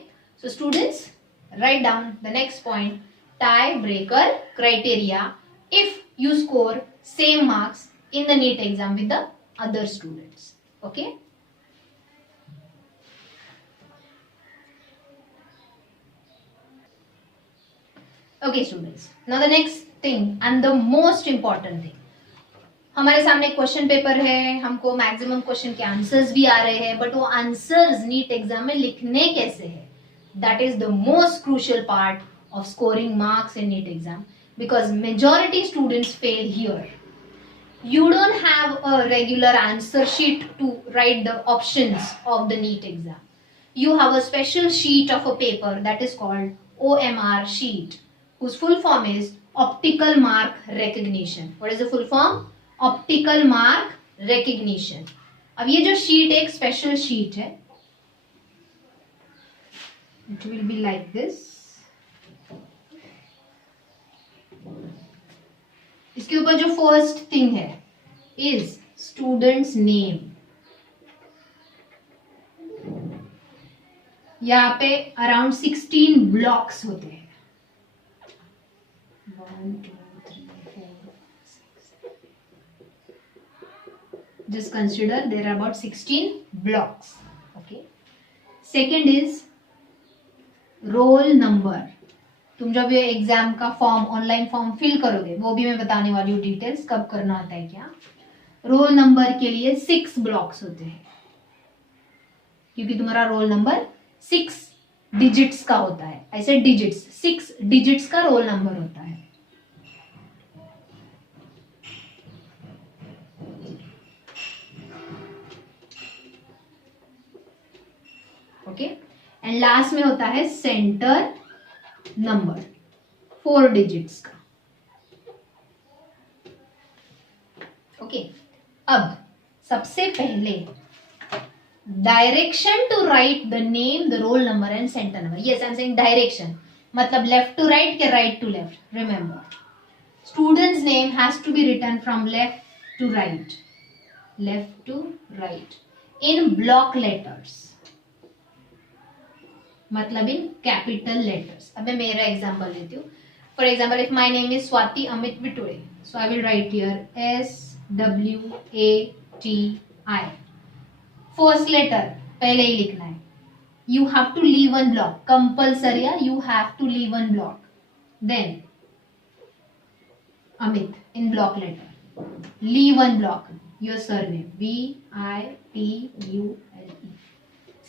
so students write down the next point, tie breaker criteria if you score same marks in the NEET exam with the other students. Okay? Okay students, now the next thing and the most important thing, हमारे सामने question paper है, हमको maximum question के answers भी आ रहे हैं, but वो answers NEET exam में लिखने कैसे है, that is the most crucial part of scoring marks in NEET exam, because majority students fail here. You don't have a regular answer sheet to write the options of the NEET exam. You have a special sheet of a paper that is called OMR sheet, whose full form is Optical Mark Recognition. What is the full form? Optical Mark Recognition. अब ये जो sheet एक special sheet है, it will be like this. इसके ऊपर जो first thing है is students name. यहाँ पे अराउंड 16 ब्लॉक्स होते हैं. 1 2 3 4 6. Just consider there are about 16 blocks. Okay. Second is roll number. तुम जब ये एग्जाम का फॉर्म ऑनलाइन फॉर्म फिल करोगे वो भी मैं बताने वाली हूँ डिटेल्स कब करना होता है क्या। रोल नंबर के लिए 6 ब्लॉक्स होते हैं क्योंकि तुम्हारा रोल नंबर 6 डिजिट्स का होता है, ऐसे डिजिट्स 6 डिजिट्स का रोल नंबर होता है। ओके, एंड लास्ट में होता है सेंटर नंबर 4 डिजिट्स का। ओके, अब सबसे पहले direction to write the name, the roll number and centre number. Yes, I am saying direction, मतलब लेफ्ट टू राइट के right to left. Remember, students name has to be written from left to right, left to right in block letters, मतलब in capital letters. अब मैं मेरा example देती हूँ। For example, if my name is Swati Amit Vitude, so I will write here SWATI। First letter पहले ही लिखना है। You have to leave one block, compulsory, you have to leave one block. Then Amit in block letter, leave one block, your surname VIPULE।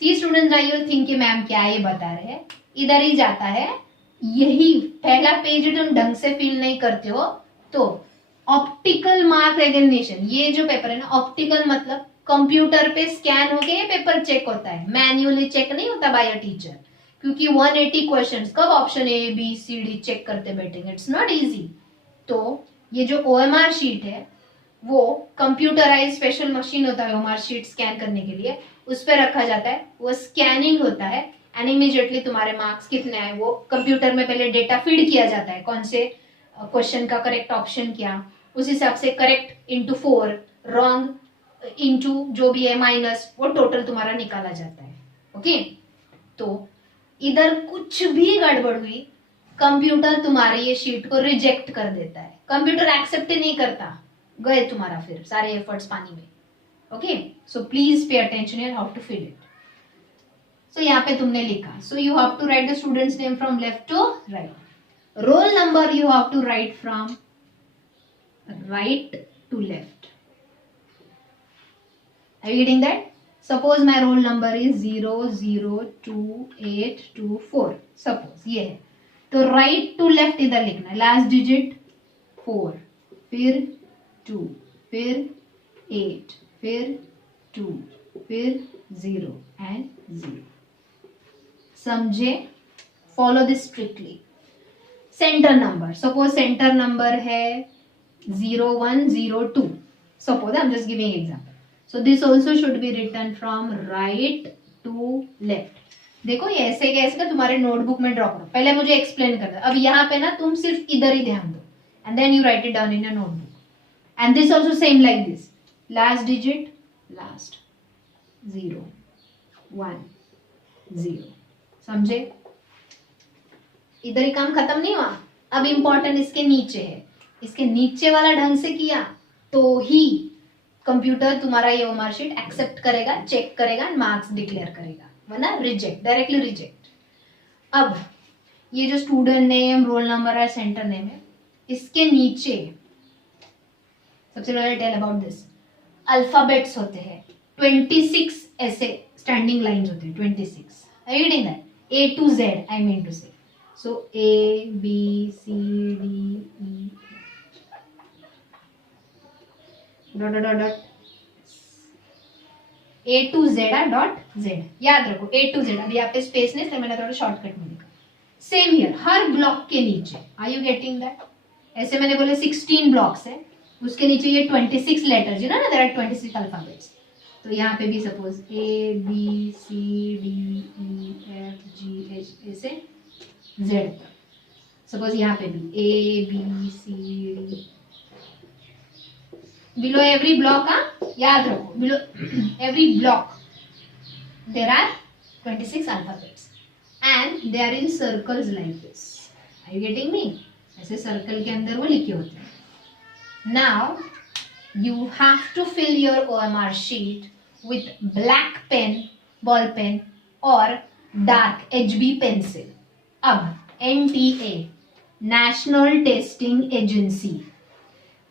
See students, I will think ma'am क्या ये बता रहे हैं, इधर ही जाता है। यही पहला पेज तुम ढंग से फिल नहीं करते हो तो ऑप्टिकल मार्क रिकग्निशन, ये जो पेपर है ना, ऑप्टिकल मतलब कंप्यूटर पे स्कैन होके ये पेपर चेक होता है, मैन्युअली चेक नहीं होता बाय अ टीचर, क्योंकि 180 क्वेश्चंस कब ऑप्शन ABCD चेक करते बैठेंगे, इट्स नॉट इजी। तो ये जो OMR शीट है वो कंप्यूटराइज स्पेशल मशीन होता है OMR शीट स्कैन करने के लिए, उस पर रखा जाता है, वो स्कैनिंग होता है एंड इमीडिएटली तुम्हारे मार्क्स कितने आए वो कंप्यूटर में पहले डेटा फीड किया जाता है, कौन से क्वेश्चन का करेक्ट ऑप्शन क्या, उस हिसाब से करेक्ट इंटू 4, रॉन्ग इंटू जो भी है माइनस, वो टोटल तुम्हारा निकाला जाता है। ओके, तो इधर कुछ भी गड़बड़ हुई कंप्यूटर तुम्हारे ये शीट को रिजेक्ट कर देता है, कंप्यूटर एक्सेप्ट ही नहीं करता, गए तुम्हारा फिर सारे एफर्ट्स पानी में। Okay, so please pay attention here how to fill it. So यहाँ पे तुमने लिखा, so you have to write the students name from left to right, roll number you have to write from right to left. Are you getting that? Suppose my roll number is 002824. Suppose ये है, तो right to left इधर लिखना है, last digit 4, फिर 2, फिर 8, फिर 2, फिर 0 and 0. समझे? Follow this strictly. Center number. Suppose center number है 0102. Suppose I'm just giving example. So this also should be written from right to left. देखो ये ऐसे कैसे तुम्हारे नोटबुक में ड्रॉ करो, पहले मुझे एक्सप्लेन कर दो। अब यहाँ पे ना तुम सिर्फ इधर ही ध्यान दो and then you write it down in your notebook. And this also same like this, last digit last 0 1 0। समझे? इधर ही काम खत्म नहीं हुआ। अब इंपॉर्टेंट इसके नीचे है, इसके नीचे वाला ढंग से किया तो ही कंप्यूटर तुम्हारा ये OMR शीट एक्सेप्ट करेगा, चेक करेगा, मार्क्स डिक्लेयर करेगा, वरना रिजेक्ट, डायरेक्टली रिजेक्ट। अब ये जो स्टूडेंट नेम, रोल नंबर और सेंटर नेम है, इसके नीचे सबसे पहले टेल अबाउट दिस, अल्फाबेट्स होते हैं 26, ऐसे स्टैंडिंग लाइंस होते हैं 26। Are you getting that? A to Z I mean to say. So A B C D E dot dot dot A to Z dot Z, याद रखो A to Z। अब यहाँ पे स्पेस नहीं, मैंने थोड़ा शॉर्टकट में लिखा। सेम हियर, हर ब्लॉक के नीचे, आर यू गेटिंग दैट? ऐसे मैंने बोले 16 ब्लॉक्स है, उसके नीचे ये 26 लेटर्स, ना देयर आर 26 अल्फाबेट्स। तो यहाँ पे भी suppose A B C D E F G H ऐसे Z तक। सपोज यहाँ पे भी A B C D, below every block, याद रखो, below every block there are 26 alphabets and they are in circles like this. Are you getting me? ऐसे circle के अंदर वो लिखे होते हैं। Now you have to fill your OMR sheet with black pen, ball pen or dark HB pencil. अब NTA, national testing agency.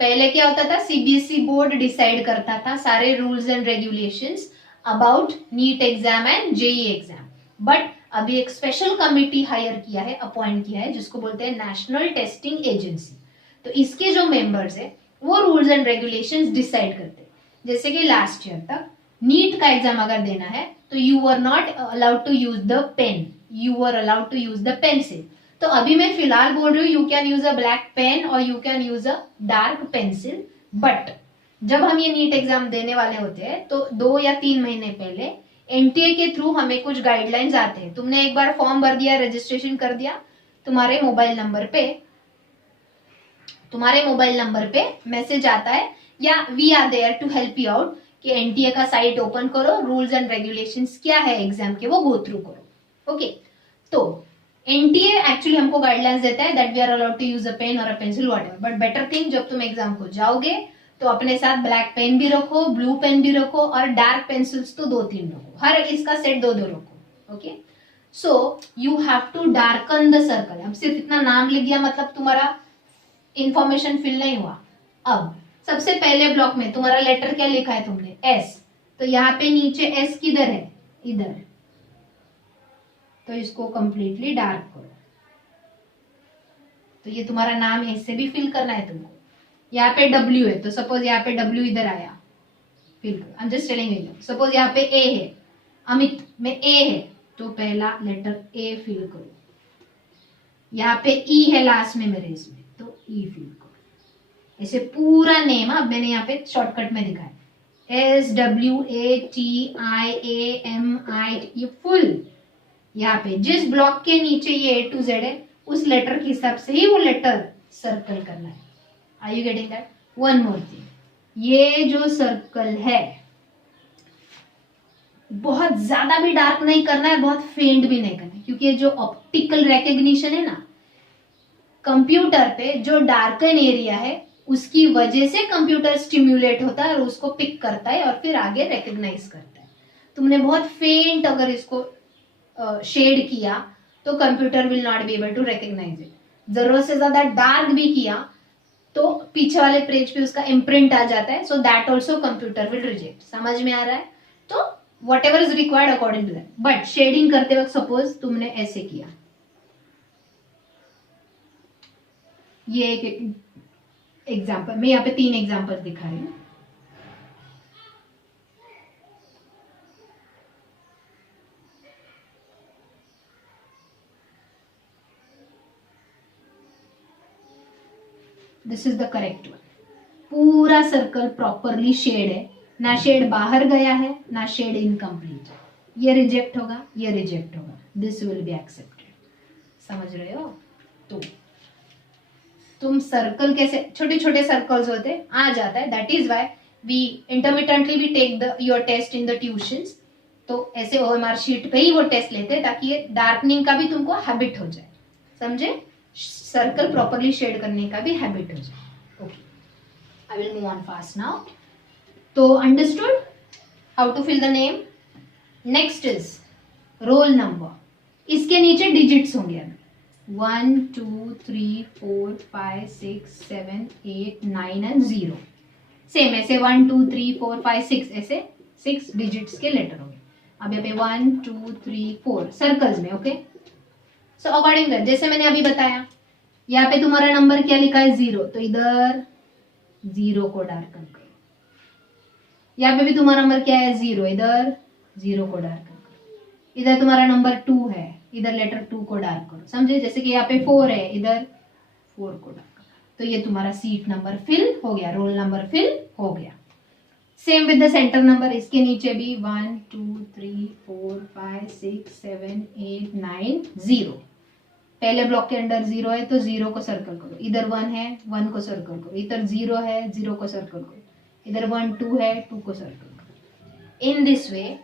पहले क्या होता था, CBSE बोर्ड डिसाइड करता था सारे rules and regulations about NEET exam and JEE exam, but अभी एक स्पेशल कमिटी हायर किया है, अपॉइंट किया है, जिसको बोलते हैं नेशनल टेस्टिंग एजेंसी। तो इसके जो मेंबर्स है वो रूल्स एंड रेगुलेशंस डिसाइड करते हैं। जैसे कि लास्ट ईयर तक नीट का एग्जाम अगर देना है तो you are not allowed to use the pen, you are allowed to use the pencil. तो अभी मैं फिलहाल बोल रही हूँ you can use a black pen और you can use a dark pencil, but जब हम ये नीट एग्जाम देने वाले होते हैं तो 2 या 3 महीने पहले NTA के थ्रू हमें कुछ गाइडलाइंस आते हैं। तुमने एक बार फॉर्म भर दिया, रजिस्ट्रेशन कर दिया, तुम्हारे मोबाइल नंबर पे मैसेज आता है या we are there to help you out कि NTA का साइट ओपन करो, रूल्स एंड रेगुलेशंस क्या है एग्जाम के वो गो थ्रू करो। ओके, तो NTA एक्चुअली हमको गाइडलाइंस देता है that we are allowed to use a pen और a pencil whatever, but better thing जब तुम एग्जाम को जाओगे तो अपने साथ ब्लैक पेन भी रखो, ब्लू पेन भी रखो और डार्क पेंसिल्स तो 2-3 रखो, हर इसका सेट 2-2 रखो। Okay, so you have to darken the circle. अब सिर्फ इतना नाम लिख दिया मतलब तुम्हारा इंफॉर्मेशन फिल नहीं हुआ। अब सबसे पहले ब्लॉक में तुम्हारा लेटर क्या लिखा है तुमने, S, तो यहाँ पे नीचे S किधर है, इधर, तो इसको कंप्लीटली डार्क करो। तो ये तुम्हारा नाम है, इससे भी फिल करना है तुमको। यहाँ पे W है तो सपोज यहाँ पे W इधर आया, फिल करो। I am just telling you. Suppose यहाँ पे A है, अमित में A है तो पहला लेटर A फिल करो। यहाँ पे E है लास्ट में मेरे इसमें, तो E फिल करो। ऐसे पूरा नेम, अब मैंने यहाँ पे शॉर्टकट में दिखा है SWATIAMI, ये फुल। यहाँ पे जिस ब्लॉक के नीचे ये A to Z है उस लेटर के हिसाब से ही वो लेटर सर्कल करना है। Are you getting that? One more thing, ये जो सर्कल है बहुत ज्यादा भी डार्क नहीं करना है, बहुत फेंट भी नहीं करना है, क्योंकि ये जो ऑप्टिकल रिकग्निशन है ना कंप्यूटर पे, जो डार्कन एरिया है उसकी वजह से कंप्यूटर स्टिम्युलेट होता है और उसको पिक करता है और फिर आगे रिकग्नाइज करता है। तुमने बहुत फेंट अगर इसको शेड किया तो computer will not be able to recognise it. जरूरत से ज्यादा डार्क भी किया तो पीछे वाले पेज पे उसका इम्प्रिंट आ जाता है, so that also computer will reject. समझ में आ रहा है? तो whatever is required according to that, but shading करते वक्त सपोज तुमने ऐसे किया, ये एक एग्जाम्पल, मैं यहाँ पे 3 एग्जाम्पल दिखा रही हूँ। This is the correct one. पूरा सर्कल प्रॉपरली शेड है, ना शेड बाहर गया है ना शेड इनकम्प्लीट है। ये रिजेक्ट होगा, ये रिजेक्ट होगा, दिस विल बी एक्सेप्टेड। समझ रहे हो? तो तुम सर्कल कैसे, छोटे छोटे सर्कल्स होते आ जाता है, that is why we intermittently we take your test in the tuitions. तो ऐसे OMR शीट पे ही वो टेस्ट लेते हैं ताकि ये डार्कनिंग का भी तुमको हैबिट हो जाए। समझे? सर्कल प्रॉपरली शेड करने का भी हैबिट हो जाए। Okay, I will move on fast now. तो understood how to fill the name. Next is roll number. इसके नीचे डिजिट्स होंगे 1 2 3 4 5 6 7 8 9 एंड 0। सेम ऐसे 1 2 3 4 5 6 ऐसे 6 डिजिट्स के लेटर होंगे। अब यहाँ पे 1 2 3 4 सर्कल्स में। ओके, सो अकॉर्डिंग जैसे मैंने अभी बताया, यहाँ पे तुम्हारा नंबर क्या लिखा है 0, तो इधर 0 को डार्कन करो। यहाँ पे भी तुम्हारा नंबर क्या है 0, इधर 0 को डार्कन करो। इधर तुम्हारा नंबर 2 है, इधर लेटर 2 को डार्क करो। समझे? जैसे कि यहाँ पे 4 है, इधर 4 को डार्क करो। तो ये तुम्हारा सीट नंबर फिल हो गया, रोल नंबर फिल हो गया। Same with the centre number, इसके नीचे भी 1 2 3 4 5 6 7 8 9 0। पहले ब्लॉक के अंदर 0 है तो 0 को सर्कल करो। इधर 1 है, 1 को सर्कल करो। इधर 0 है, 0 को सर्कल करो। इधर 1 2 है, 2 को सर्कल करो। In this way,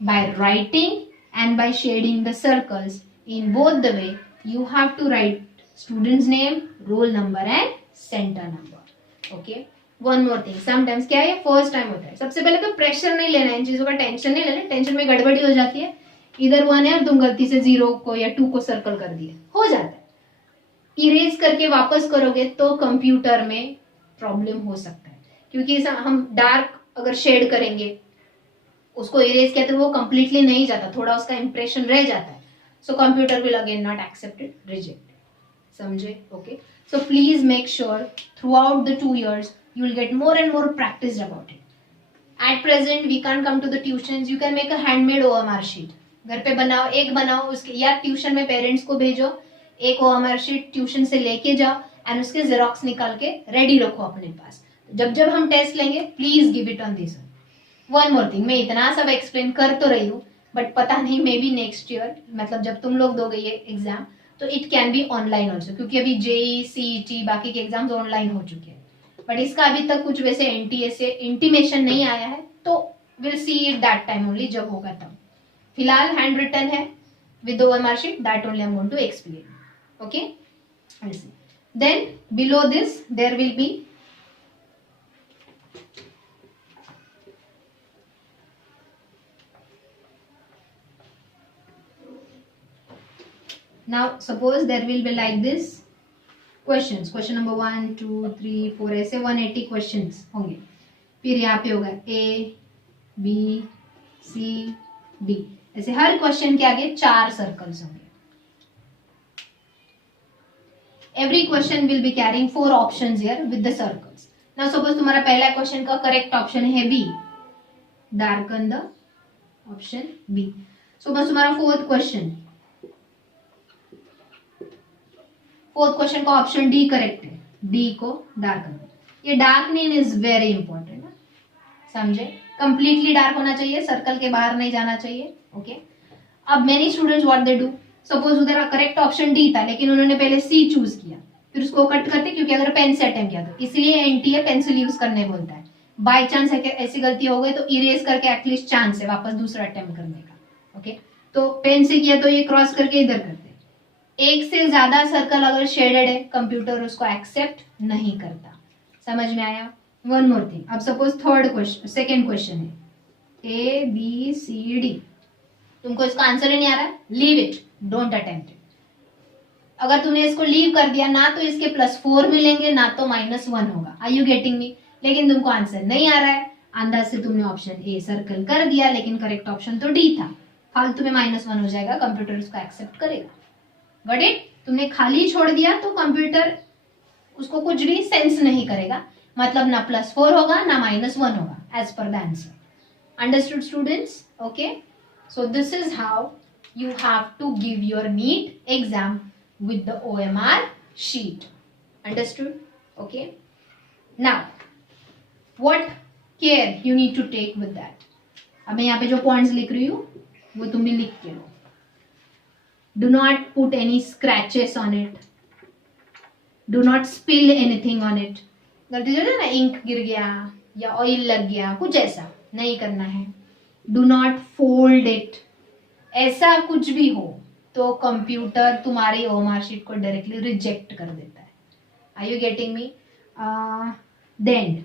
by writing and by shading the circles in both the way, you have to write student's name, roll number and center number. Okay, one more thing, sometimes क्या है, first time होता है, सबसे पहले तो pressure नहीं लेना है, इन चीजों का टेंशन नहीं लेना। टेंशन में गड़बड़ी हो जाती है। इधर 1 है और तुम गलती से 0 को या 2 को सर्कल कर दिए, हो जाता है। इरेज करके वापस करोगे तो कंप्यूटर में प्रॉब्लम हो सकता है, क्योंकि हम डार्क अगर शेड करेंगे, उसको इरेज कहते हैं, वो कंप्लीटली नहीं जाता, थोड़ा उसका इंप्रेशन रह जाता है, so computer will again not accept it, reject, समझे? Okay, so please make sure throughout the 2 years you will get more and more practiced about it. At present we can't come to the tuitions, you can make a handmade OMR sheet, घर पे बनाओ, एक बनाओ उसके, या tuition में parents को भेजो, एक OMR शीट ट्यूशन से लेके जाओ एंड उसके जेरोक्स निकाल के रेडी रखो अपने पास, जब जब हम टेस्ट लेंगे please give it on this one more thing, मैं इतना सब एक्सप्लेन कर तो रही हूँ, बट पता नहीं मे बी नेक्स्ट ईयर, मतलब जब तुम लोग दोगे ये एग्जाम, तो it can be online also, क्योंकि अभी जेई सीईटी बाकी के एग्जाम्स ऑनलाइन हो चुके हैं, बट इसका अभी तक कुछ वैसे एनटीए से इंटीमेशन नहीं आया है, तो will see it that time only, जब होगा तब। फिलहाल हैंड रिटन है with OMR sheet, that only I'm going to explain. Okay, then below this there will be now suppose there will be like this questions, question number 1 2 3 4 ऐसे 180 questions होंगे, फिर यहाँ पे होगा A B C D, ऐसे हर question के आगे 4 circles होंगे। Every question will be carrying 4 options here with the circles. Now suppose तुम्हारा पहला क्वेश्चन का करेक्ट ऑप्शन है B, darken the option B. Suppose तुम्हारा फोर्थ क्वेश्चन का ऑप्शन D करेक्ट है, D को डार्कन, ये डार्कनिंग इज वेरी इंपॉर्टेंट, समझे? कंप्लीटली डार्क होना चाहिए, सर्कल के बाहर नहीं जाना चाहिए। ओके, अब many students what they do, suppose उधर करेक्ट ऑप्शन डी था लेकिन उन्होंने पहले सी चूज किया, फिर उसको कट करते, क्योंकि अगर पेन से अटेम्प्ट किया तो इसलिए एनटीए पेंसिल यूज करने बोलता है। बाय चांस ऐसी गलती हो गई तो इरेज करके एटलीस्ट चांस है वापस दूसरा अटेम्प्ट करने का। ओके, तो पेन से किया तो ये क्रॉस करके इधर करते, एक से ज्यादा सर्कल अगर शेडेड है कंप्यूटर उसको एक्सेप्ट नहीं करता, समझ में आया? वन मोर थिंग, अब सपोज सेकेंड क्वेश्चन है ABCD, तुमको इसका आंसर ही नहीं आ रहा है, leave it, don't attempt it. अगर तुमने इसको लीव कर दिया ना तो इसके +4 मिलेंगे ना तो -1 होगा, आर यू गेटिंग मी? लेकिन तुमको आंसर नहीं आ रहा है, अंदाज से तुमने ऑप्शन ए सर्कल कर दिया लेकिन करेक्ट ऑप्शन तो डी था, फालतू में -1 हो जाएगा, कंप्यूटर उसको एक्सेप्ट करेगा। Got it? तुमने खाली छोड़ दिया तो कंप्यूटर उसको कुछ भी सेंस नहीं करेगा, मतलब ना +4 होगा ना -1 होगा as per the answer. Understood students? Okay, so this is how you have to give your NEET exam with the OMR sheet. Understood? Okay, now what care you need to take with that? अब मैं यहाँ पे जो points लिख रही हूँ वो तुम भी लिख के लो। Do not put any scratches on it. Do not spill anything on it. गलती से ना इंक गिर गया या ऑयल लग गया, कुछ ऐसा नहीं करना है। डू नॉट फोल्ड इट, ऐसा कुछ भी हो तो कंप्यूटर तुम्हारी OMR शीट को डायरेक्टली रिजेक्ट कर देता है। Are you getting me? Then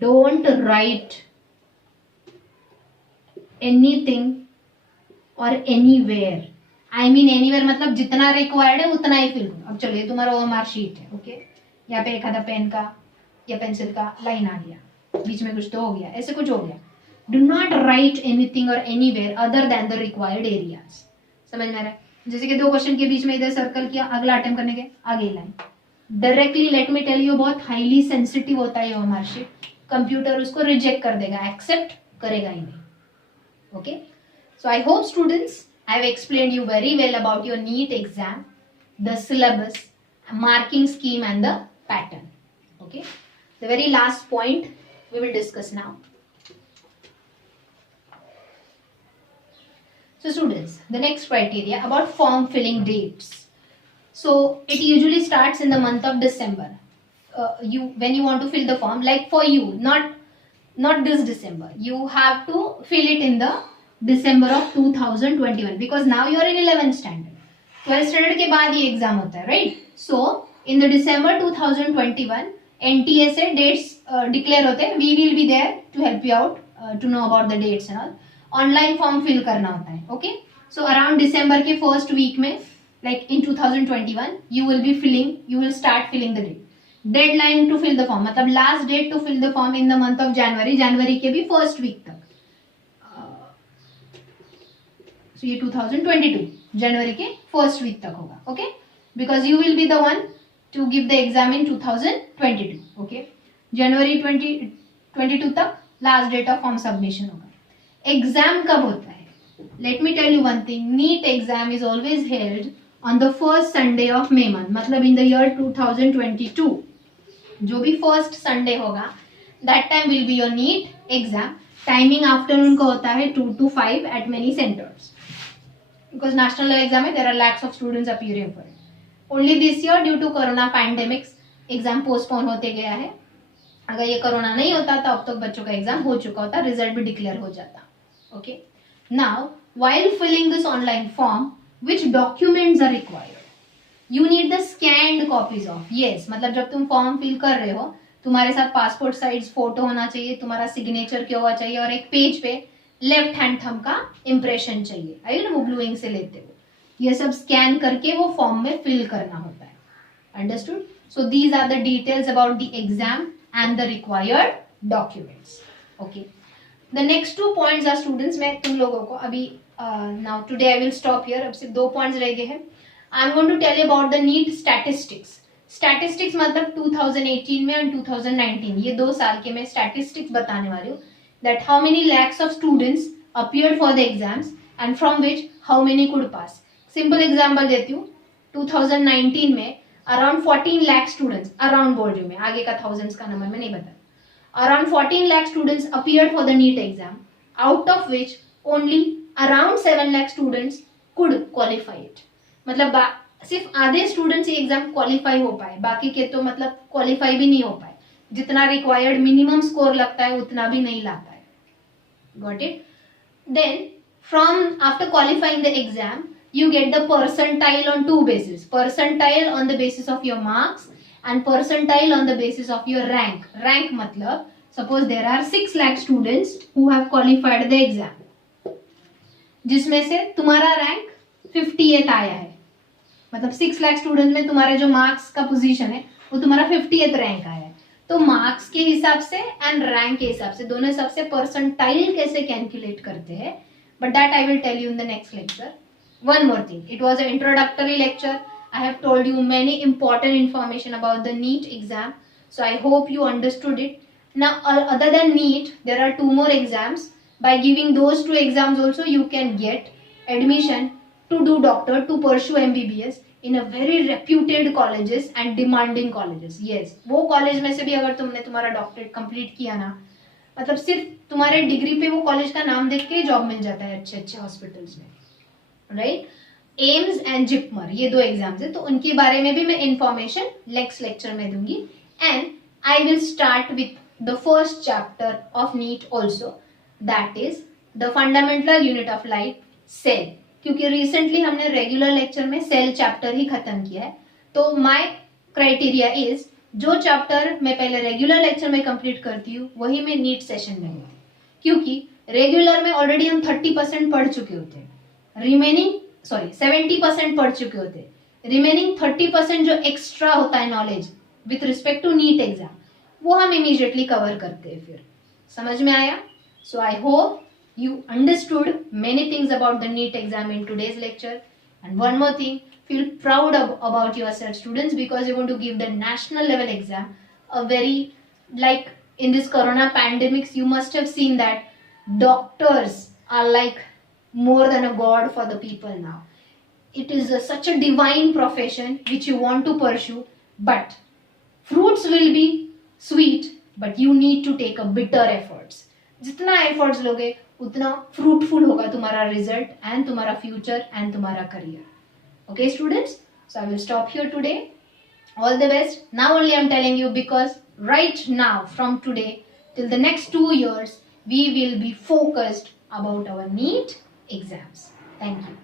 don't write anything और एनीवेयर, आई मीन एनीवेयर मतलब जितना रिक्वायर्ड है उतना ही फिल करो। अब चलो ये तुम्हारा OMR शीट है, ओके, यहाँ पे एक आधा पेन का या पेंसिल का लाइन आ गया, बीच में कुछ तो हो गया, ऐसे कुछ हो गया, do not write anything or anywhere other than the required areas. समझ में आ रहा है? जैसे कि 2 क्वेश्चन के बीच में इधर सर्कल किया, अगला अटेम्प्ट करने के आगे line, directly let me tell you, बहुत हाईली सेंसिटिव होता है OMR शीट, कंप्यूटर उसको रिजेक्ट कर देगा, एक्सेप्ट करेगा ही नहीं। Okay, so I hope students I have explained you very well about your NEET exam, the syllabus, marking scheme and the pattern. Okay, the very last point we will discuss now. So students, the next criteria about form filling dates. So it usually starts in the month of December. When you want to fill the form, like for you, not this December, you have to fill it in the December of 2021 because now you are in 11th standard. 12th standard के बाद ये exam होता है, right? So in the December 2021 NTA से dates declare होते हैं, we will be there to help you out to know about the dates and all. Online form fill करना होता है। ओके, So around December के first week में, like in 2021, you will start filling the date. Deadline to fill the form, मतलब last date to fill the form in the month of January, जनवरी के भी first week तक. So ये 2022 जनवरी के first week तक होगा, okay? Because you will be the one to give the exam in 2022, okay? जनवरी 2022 तक last date of form submission होगा. Exam कब होता है? Let me tell you one thing. NEET exam is always held on the first Sunday of May month. मतलब in the year 2022, जो भी first Sunday होगा, that time will be your NEET exam. Timing afternoon का होता है 2 to 5 at many centers. Because national level exam है, there are lakhs of students appearing for it. Only this year due to corona pandemics, exam postpone होते गया है. अगर ये corona नहीं होता तो अब तक बच्चों का एग्जाम हो चुका होता, रिजल्ट भी डिक्लेयर हो जाता. Okay, now while filling this online form, which documents are required? You need the scanned copies of. Yes, मतलब जब तुम फॉर्म फिल कर रहे हो, तुम्हारे साथ पासपोर्ट साइज फोटो होना चाहिए, तुम्हारा सिग्नेचर क्या हुआ चाहिए, और एक पेज पे लेफ्ट हैंड थंब का इंप्रेशन चाहिए. आई ना, वो ब्लू इंक से लेते हो. ये सब स्कैन करके वो फॉर्म में फिल करना होता है. Understood? So these are the details about the exam and the required documents. Okay. The next 2 points are students, मैं तुम लोगों को अभी now today I will stop here. अब सिर्फ 2 points रह गए हैं. I am going to tell you about the NEET statistics. Statistics मतलब 2018 में and 2019 ये 2 साल के मैं statistics बताने वाली हूँ. That how many lakhs of students appeared for the exams and from which how many could pass. Simple example देती हूँ. 2019 में अराउंड 14 लाख स्टूडेंट्स, अराउंड बोल रही हूँ मैं, आगे का थाउजेंड्स का नंबर में नहीं बता. Around 14 lakh students appeared for the NEET exam, out of which only around 7 lakh students could qualify it. मतलब सिर्फ आधे स्टूडेंट्स ये एग्जाम क्वालिफाई हो पाए, बाकी के तो मतलब क्वालिफाई भी नहीं हो पाए. जितना रिक्वायर्ड मिनिमम स्कोर लगता है उतना भी नहीं ला पाए. Got it? Then from after qualifying the exam you get the percentile on 2 bases. Percentile on the basis of your marks and percentile on the basis of your rank. Rank matlab, suppose there are 6 lakh students who have qualified the exam, जिसमें से तुम्हारा rank 58 आया है. मतलब 6 lakh student में तुम्हारे जो marks का पोजीशन है वो तुम्हारा 50th रैंक आया है. तो मार्क्स के हिसाब से एंड रैंक के हिसाब से, दोनों हिसाब से परसेंटाइल कैसे कैलकुलेट करते हैं, but that I will tell you in the next lecture. One more thing, it was an introductory lecture. I have told you many important information about the NEET exam, so I hope you understood it. Now other than NEET, there are 2 more exams. By giving those 2 exams also you can get admission to do doctor, to pursue MBBS in a very reputed colleges and demanding colleges. Yes, वो college में से भी अगर तुमने तुम्हारा doctorate complete किया ना, मतलब सिर्फ तुम्हारे डिग्री पे वो कॉलेज का नाम देख के जॉब मिल जाता है अच्छे अच्छे हॉस्पिटल्स में. राइट, एम्स एंड जिपमर ये 2 एग्जाम्स है, तो उनके बारे में भी मैं इंफॉर्मेशन नेक्स्ट लेक्चर में दूंगी. And I will start with the first chapter of NEET also, that is the fundamental unit of life, cell. क्योंकि रिसेंटली हमने रेगुलर लेक्चर में सेल चैप्टर ही खत्म किया है, तो माय क्राइटेरिया इज जो चैप्टर मैं पहले रेगुलर लेक्चर में कंप्लीट करती हूँ वही मैं नीट सेशन में होती, क्योंकि रेगुलर में ऑलरेडी हम 30% पढ़ चुके होते हैं, रिमेनिंग 70% पढ़ चुके होते, रिमेनिंग 30% जो एक्स्ट्रा होता है knowledge with respect to NEET exam, वो हम इमीडिएटली कवर करते हैं. फिर समझ में आया? So I hope you understood many things about the NEET exam in today's lecture. And one more thing, feel proud about yourself students, because you're going to give the national level exam, a very, like in this corona pandemics you must have seen that doctors are like more than a god for the people now. It is such a divine profession which you want to pursue, but fruits will be sweet, but you need to take a bitter efforts. जितना efforts लोगे उतना fruitful होगा तुम्हारा result and तुम्हारा future and तुम्हारा career. Okay students, so I will stop here today. All the best. Now only I am telling you because right now from today till the next 2 years we will be focused about our NEET exams. Thank you.